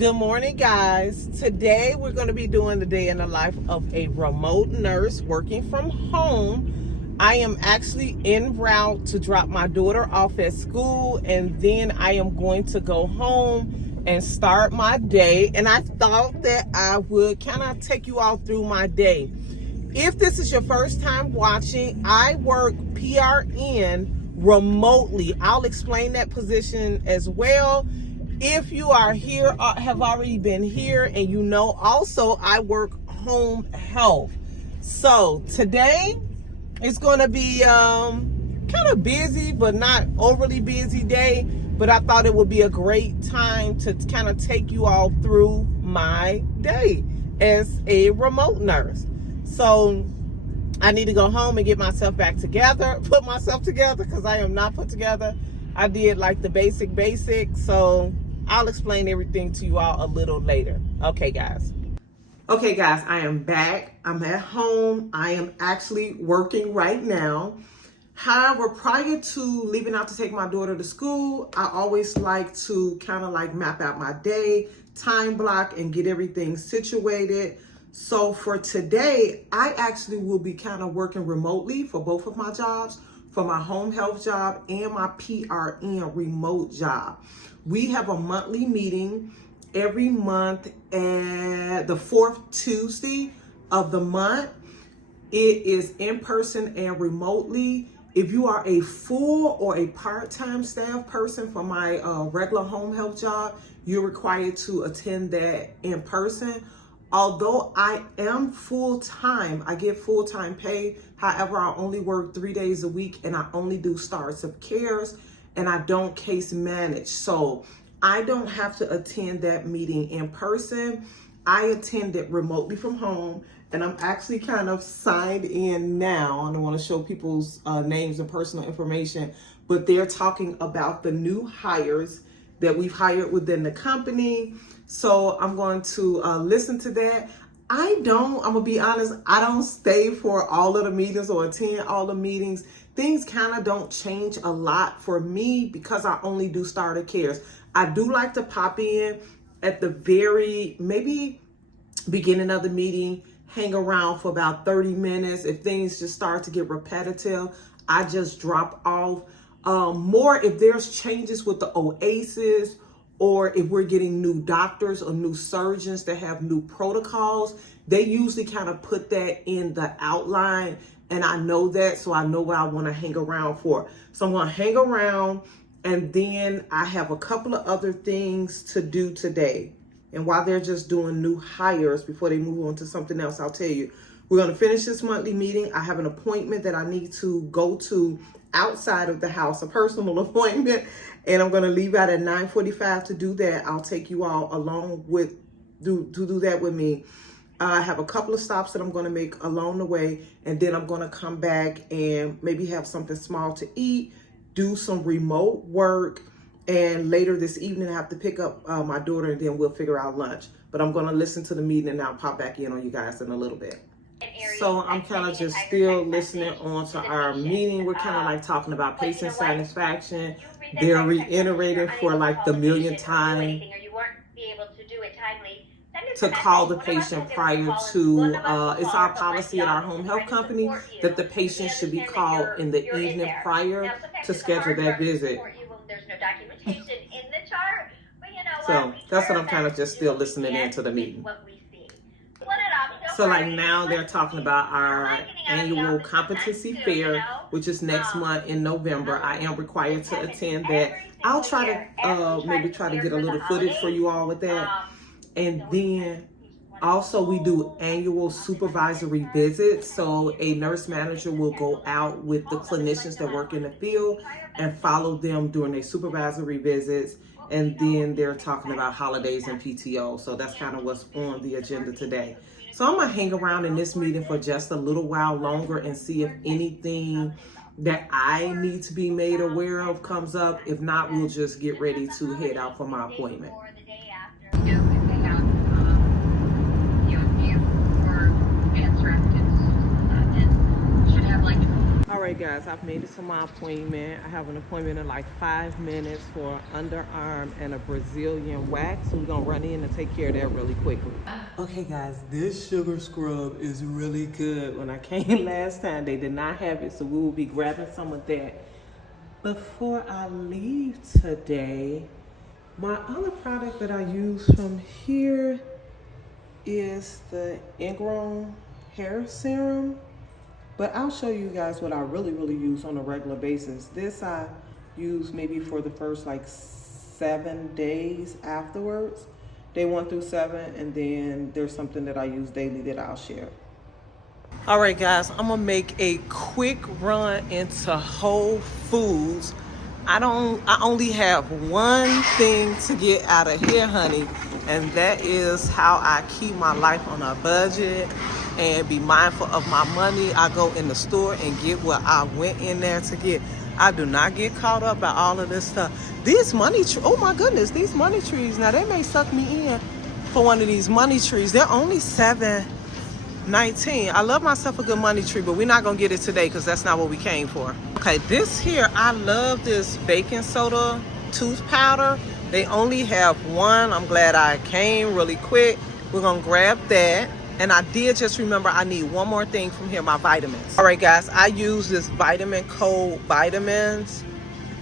Good morning, guys. Today we're going to be doing the day in the life of a remote nurse working from home. I am actually en route to drop my daughter off at school, and then I am going to go home and start my day. And I thought that I would kind of take you all through my day. If this is your first time watching, I work PRN remotely. I'll explain that position as well. If you are here, have already been here, and you know also I work home health. So today it's going to be kind of busy, but not overly busy day. But I thought it would be a great time to kind of take you all through my day as a remote nurse. So I need to go home and get myself back together, put myself together, because I am not put together. I did like the basic, so I'll explain everything to you all a little later. Okay, guys, I am back. I'm at home. I am actually working right now. However, prior to leaving out to take my daughter to school, I always like to kind of like map out my day, time block, and get everything situated. So for today, I actually will be kind of working remotely for both of my jobs, for my home health job and my PRN remote job. We have a monthly meeting every month at the fourth Tuesday of the month. It is in person and remotely. If you are a full or a part-time staff person for my regular home health job, you're required to attend that in person. Although I am full-time, I get full-time pay. However, I only work 3 days a week, and I only do starts of cares, and I don't case manage. So I don't have to attend that meeting in person. I attend it remotely from home, and I'm actually kind of signed in now. I don't want to show people's names and personal information, but they're talking about the new hires that we've hired within the company. So I'm going to listen to that. I'm gonna be honest, I don't stay for all of the meetings or attend all the meetings. Things kind of don't change a lot for me because I only do starter cares. I do like to pop in at the very, maybe beginning of the meeting, hang around for about 30 minutes. If things just start to get repetitive, I just drop off. More if there's changes with the OASIS, or if we're getting new doctors or new surgeons that have new protocols, they usually kind of put that in the outline, and I know that, so I know what I want to hang around for. So I'm going to hang around, and then I have a couple of other things to do today. And while they're just doing new hires before they move on to something else, I'll tell you, we're going to finish this monthly meeting. I have an appointment that I need to go to outside of the house, a personal appointment, and I'm going to leave out at 9:45 to do that. I'll take you all along with to do that with me. I have a couple of stops that I'm going to make along the way, and then I'm going to come back and maybe have something small to eat, do some remote work, and later this evening I have to pick up my daughter, and then we'll figure out lunch. But I'm going to listen to the meeting, and I'll pop back in on you guys in a little bit. So I'm kind of just still listening on to our meeting. We're kind of like talking about patient satisfaction. They're reiterating for like the millionth time to call the patient prior to, it's our policy at our home health company that the patient should be called in the evening prior to schedule that visit. So that's what I'm kind of just still listening into the meeting. So like now they're talking about our annual competency fair, which is next month in November. I am required to attend that. I'll try to maybe try to get a little footage for you all with that. And then also we do annual supervisory visits. So a nurse manager will go out with the clinicians that work in the field and follow them during their supervisory visits. And then they're talking about holidays and PTO. So that's kind of what's on the agenda today. So I'm going to hang around in this meeting for just a little while longer and see if anything that I need to be made aware of comes up. If not, we'll just get ready to head out for my appointment. All right, guys, I've made it to my appointment. I have an appointment in like 5 minutes for an underarm and a Brazilian wax. So we're gonna run in and take care of that really quickly. Okay guys, this sugar scrub is really good. When I came last time, they did not have it, so we will be grabbing some of that. Before I leave today, my other product that I use from here is the Ingrown hair serum. But I'll show you guys what I really use on a regular basis. This I use maybe for the first like 7 days afterwards. Day 1 through 7, and then there's something that I use daily that I'll share. All right guys, I'm gonna make a quick run into Whole Foods. I only have one thing to get out of here, honey, and that is how I keep my life on a budget and be mindful of my money. I go in the store and get what I went in there to get. I do not get caught up by all of this stuff. These money trees, oh my goodness, these money trees, now they may suck me in for one of these money trees. They're only $7.19. I love myself a good money tree, but we're not gonna get it today because that's not what we came for. Okay, this here, I love this baking soda tooth powder. They only have one. I'm glad I came really quick. We're gonna grab that. And I did just remember I need one more thing from here, my vitamins. All right, guys, I use this Vitamin Code vitamins.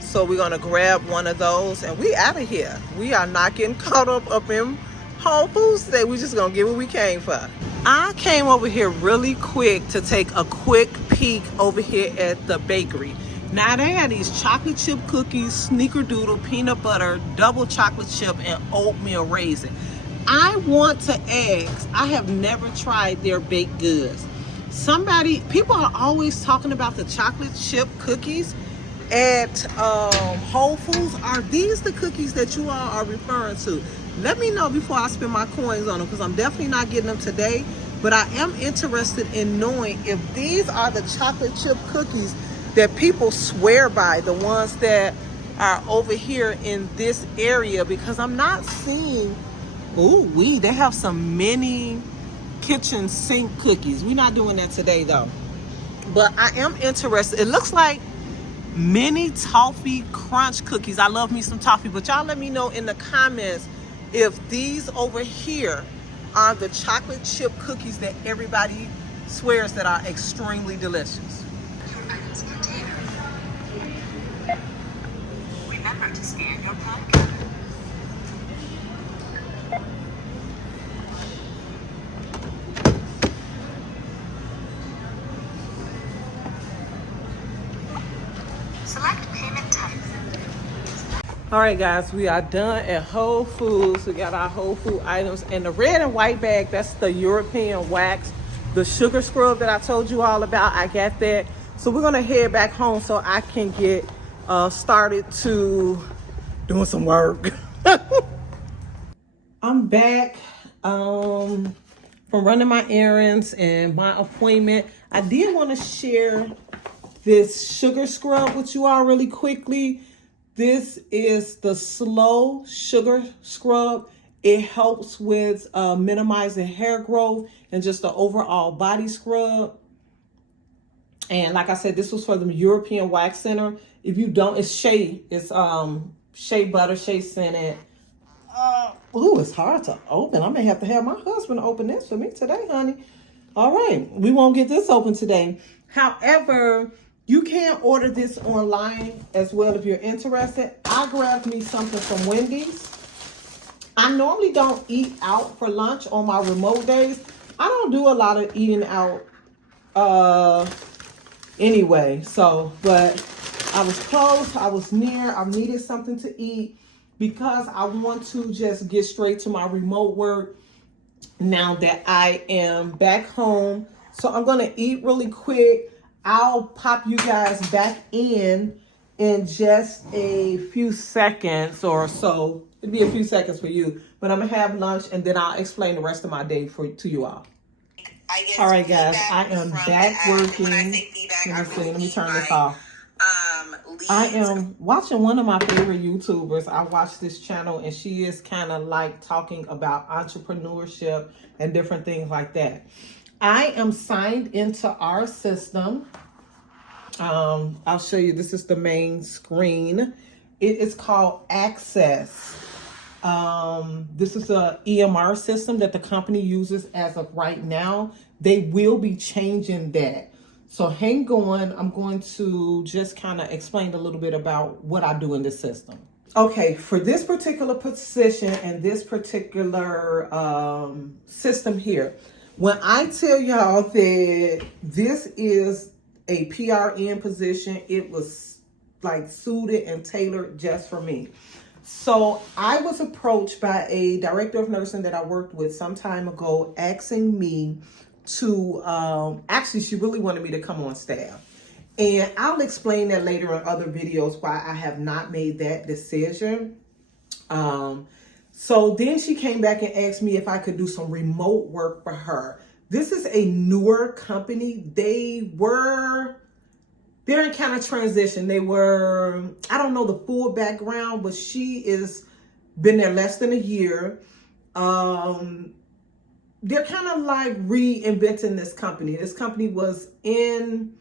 So we're gonna grab one of those and we out of here. We are not getting caught up in Whole Foods today. We just gonna get what we came for. I came over here really quick to take a quick peek over here at the bakery. Now they had these chocolate chip cookies, snickerdoodle, peanut butter, double chocolate chip, and oatmeal raisin. I want to ask, I have never tried their baked goods. People are always talking about the chocolate chip cookies at Whole Foods. Are these the cookies that you all are referring to? Let me know before I spend my coins on them, because I'm definitely not getting them today. But I am interested in knowing if these are the chocolate chip cookies that people swear by, the ones that are over here in this area, because I'm not seeing. Ooh, they have some mini kitchen sink cookies. We're not doing that today though. But I am interested. It looks like mini toffee crunch cookies. I love me some toffee, but y'all let me know in the comments if these over here are the chocolate chip cookies that everybody swears that are extremely delicious. Remember to scan your code. Select payment type. All right, guys, we are done at Whole Foods. We got our Whole Food items, and the red and white bag, that's the European wax, the sugar scrub that I told you all about. I got that. So we're gonna head back home so I can get started to doing some work. I'm back from running my errands and my appointment. I did want to share this sugar scrub with you all really quickly. This is the Slow Sugar Scrub. It helps with minimizing hair growth and just the overall body scrub. And like I said, this was for the European Wax Center. If you don't, it's shea. It's shea butter, shea scented. Ooh, it's hard to open. I may have to have my husband open this for me today, honey. All right, we won't get this open today. However, you can order this online as well if you're interested. I grabbed me something from Wendy's. I normally don't eat out for lunch on my remote days. I don't do a lot of eating out anyway. So, but I was close, I was near, I needed something to eat because I want to just get straight to my remote work now that I am back home. So I'm gonna eat really quick. I'll pop you guys back in just a few seconds or so. It'll be a few seconds for you, but I'm gonna have lunch and then I'll explain the rest of my day to you all. All right, guys, I am back working. Let me turn this off. I am watching one of my favorite YouTubers. I watch this channel and she is kind of like talking about entrepreneurship and different things like that. I am signed into our system I'll show you. This is the main screen. It is called Access. This is a EMR system that the company uses as of right now. They will be changing that. So hang on. I'm going to just kind of explain a little bit about what I do in this system. Okay, for this particular position and this particular system here, when I tell y'all that this is a PRN position, it was like suited and tailored just for me. So I was approached by a director of nursing that I worked with some time ago, asking me to, actually she really wanted me to come on staff. And I'll explain that later in other videos why I have not made that decision. So then she came back and asked me if I could do some remote work for her. This is a newer company. They're in kind of transition. They were, I don't know the full background, but she is been there less than a year. They're kind of like reinventing this company. This company was in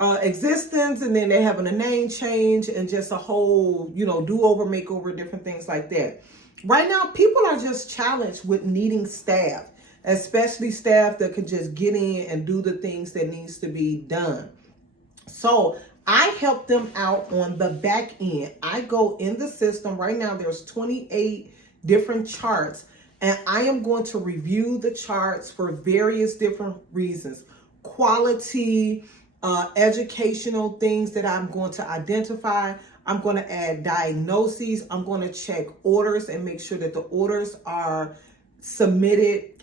existence, and then they're having a name change and just a whole, do-over, makeover, different things like that. Right now, people are just challenged with needing staff, especially staff that could just get in and do the things that needs to be done. So I help them out on the back end. I go in the system. Right now, there's 28 different charts, and I am going to review the charts for various different reasons. Quality, educational things that I'm going to identify. I'm going to add diagnoses. I'm going to check orders and make sure that the orders are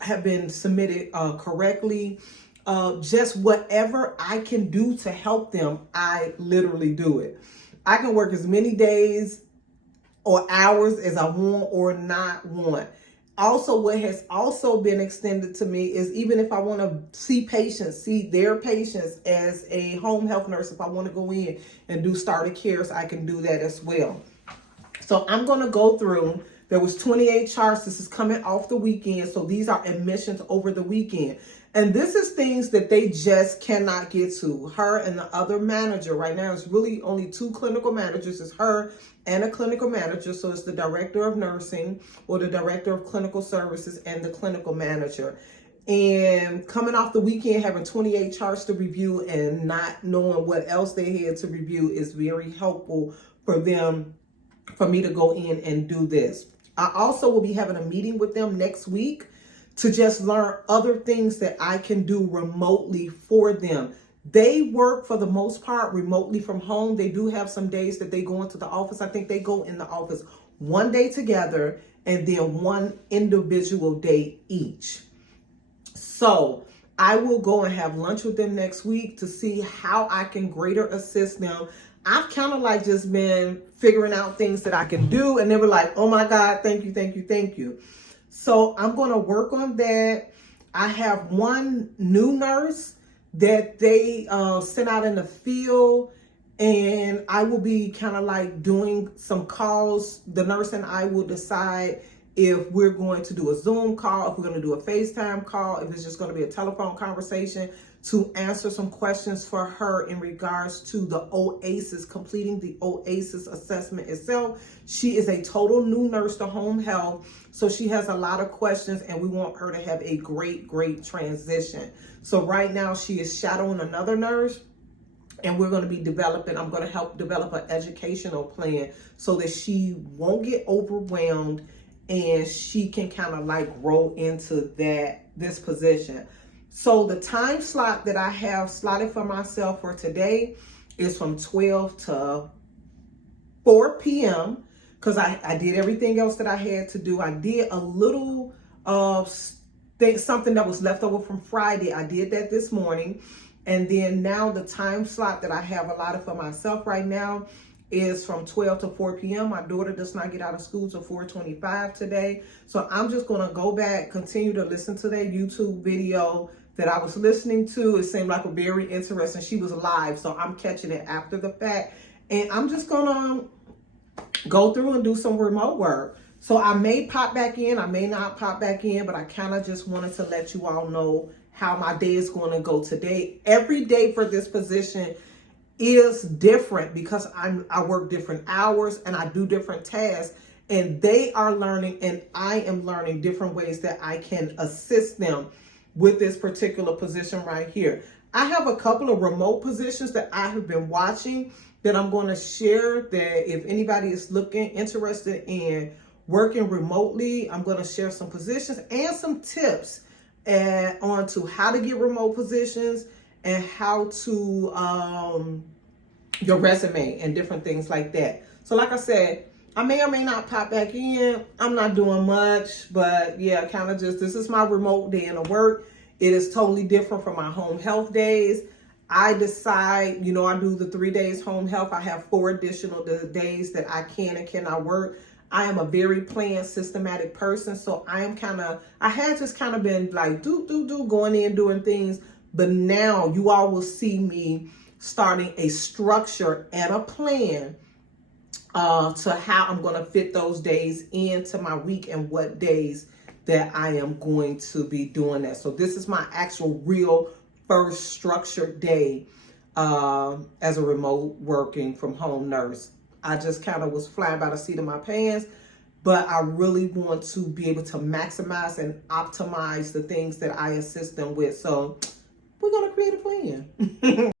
have been submitted correctly. Just whatever I can do to help them, I literally do it. I can work as many days or hours as I want or not want. Also, what has also been extended to me is even if I want to see their patients as a home health nurse, if I want to go in and do starter cares, I can do that as well. So I'm going to go through. There was 28 charts. This is coming off the weekend. So these are admissions over the weekend. And this is things that they just cannot get to. Her and the other manager right now, it's really only two clinical managers. It's her and a clinical manager. So it's the director of nursing or the director of clinical services and the clinical manager. And coming off the weekend, having 28 charts to review and not knowing what else they had to review is very helpful for me to go in and do this. I also will be having a meeting with them next week to just learn other things that I can do remotely for them. They work for the most part remotely from home. They do have some days that they go into the office. I think they go in the office one day together and then one individual day each. So I will go and have lunch with them next week to see how I can greater assist them. I've kind of like just been figuring out things that I can do, and they were like, oh my God, thank you, thank you, thank you. So I'm going to work on that. I have one new nurse that they sent out in the field, and I will be kind of like doing some calls. The nurse and I will decide if we're going to do a Zoom call, if we're going to do a FaceTime call, if it's just going to be a telephone conversation to answer some questions for her in regards to the OASIS, completing the OASIS assessment itself. She is a total new nurse to home health, so she has a lot of questions, and we want her to have a great transition. So right now she is shadowing another nurse, and we're going to be I'm going to help develop an educational plan so that she won't get overwhelmed and she can kind of like grow into this position. So the time slot that I have slotted for myself for today is from 12 to 4 p.m. because I did everything else that I had to do. I did a little something that was left over from Friday. I did that this morning. And then now the time slot that I have allotted for myself right now is from 12 to 4 p.m. My daughter does not get out of school till 4:25 today. So I'm just going to go back, continue to listen to that YouTube video that I was listening to. It seemed like a very interesting. She was live, so I'm catching it after the fact. And I'm just going to go through and do some remote work. So I may pop back in, I may not pop back in, but I kind of just wanted to let you all know how my day is going to go today. Every day for this position is different because I work different hours and I do different tasks, and they are learning and I am learning different ways that I can assist them with this particular position right here. I have a couple of remote positions that I have been watching that I'm going to share, that if anybody is interested in working remotely, I'm going to share some positions and some tips on to how to get remote positions and how to your resume and different things like that. So like I said, I may or may not pop back in. I'm not doing much, but yeah, kind of just, this is my remote day in work. It is totally different from my home health days. I decide, you know, I do the 3 days home health. I have 4 additional days that I can and cannot work. I am a very planned, systematic person. So I had just kind of been like, going in, doing things. But now you all will see me starting a structure and a plan to how I'm going to fit those days into my week and what days that I am going to be doing that. So this is my actual real first structured day as a remote working from home nurse. I just kind of was flying by the seat of my pants, but I really want to be able to maximize and optimize the things that I assist them with. So we're going to create a plan.